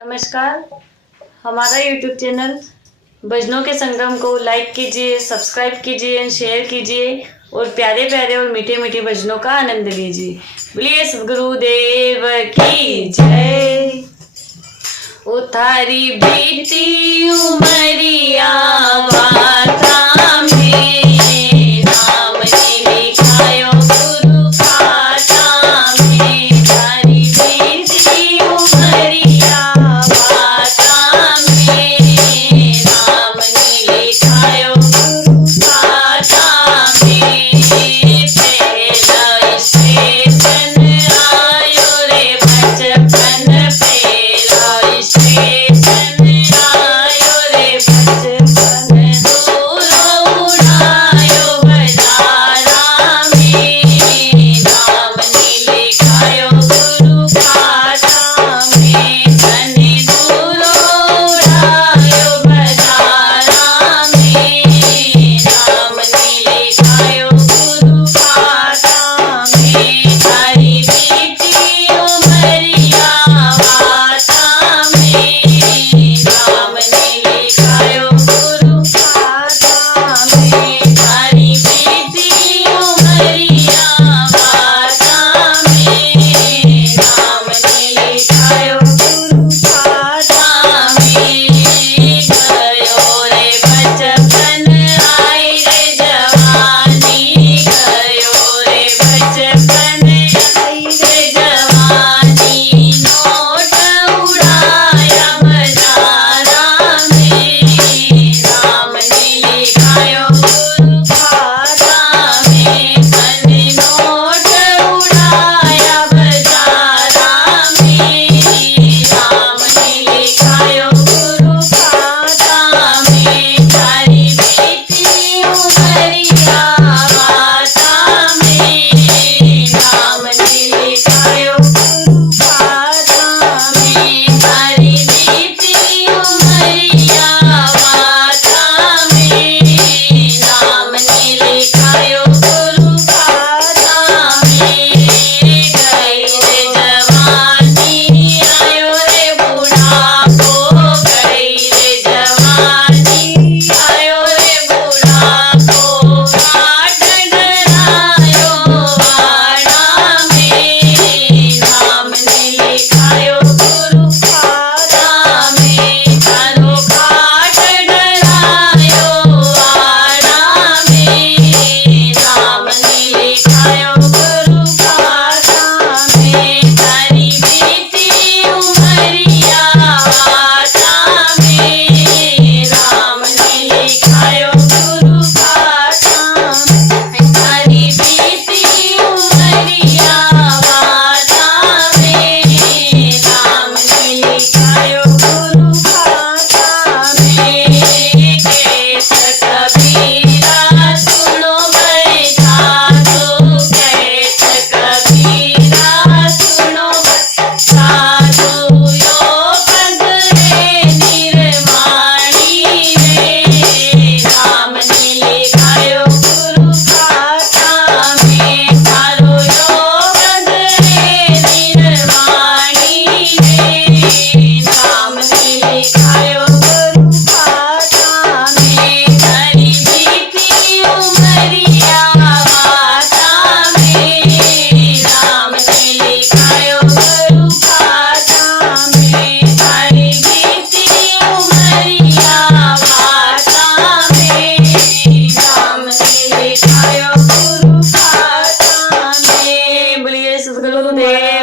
नमस्कार। हमारा YouTube channel भजनों के संगम को लाइक कीजिए, सब्सक्राइब कीजिए एंड शेयर कीजिए और प्यारे प्यारे और मीठे मीठे भजनों का आनंद लीजिए। बोलिए सद्गुरुदेव की जय। ओ थारी बेटी उमरिया वाता में नाम ने लिखायो गुरु खाता में। थारी बेटी उमरिया वाता में नाम ने लिखायो गुरु खाता में। पहला स्टेशन आयो रे बचपन, पहला स्टेशन आयो रे बचपन। दूरो उड़ायो बजारा में नाम ने लिखायो गुरु खाता में। तने दूरो उड़ायो बजारा में नाम ने लिखायो गुरु खाता में। थारी बेटी उमरिया वाता में नाम ने लिखायो गुरु खाता में। थारी बेटी उमरिया वाता में नाम ने लिखायो गुरु खाता में। गयो रे बचपन आई रे जवानी, गयो रे बचपन आई रे जवानी। नोट उड़ाया बजारा में नाम ने लिखायो गुरु खाता में। तने नोट उड़ाया बजारा में नाम ने लिखायो गुरु खाता में। थारी बेटी उमरिया वाता में नाम ने लिखायो गुरु खाता में। थारी बेटी उमरिया वाता में नाम ने लिखायो गुरु खाता में। गई रे जवानी आयो रे बुढ़ापो, गई रे जवानी आयो रे बुढ़ापो। काट डरायो वाड़ा में नाम ने लिखायो गुरु खाता में। थारो काट डरायो वाड़ा में नाम ने लिखायो गुरु खाता में। थारी बेटी उमरिया वाता में नाम ने लिखायो गुरु खाता में। थारी बेटी उमरिया वाता में नाम ने लिखायो गुरु खाता में। कैत कबीरा सुनो भाई साधु, कैत कबीरा सुनो भाई साधु। यो पद रे निर्वाणी रे नाम ने लिखायो गुरु खाता में। थारो यो पद रे निर्वाणी रे नाम ने लिखायो गुरु खाता में। थारी बेटी उमरिया वाता में नाम ने लिखायो गुरु खाता में। थारी बेटी उमरिया वाता में नाम ने लिखायो गुरु खाता में। बोलिए सद्गुरुदेव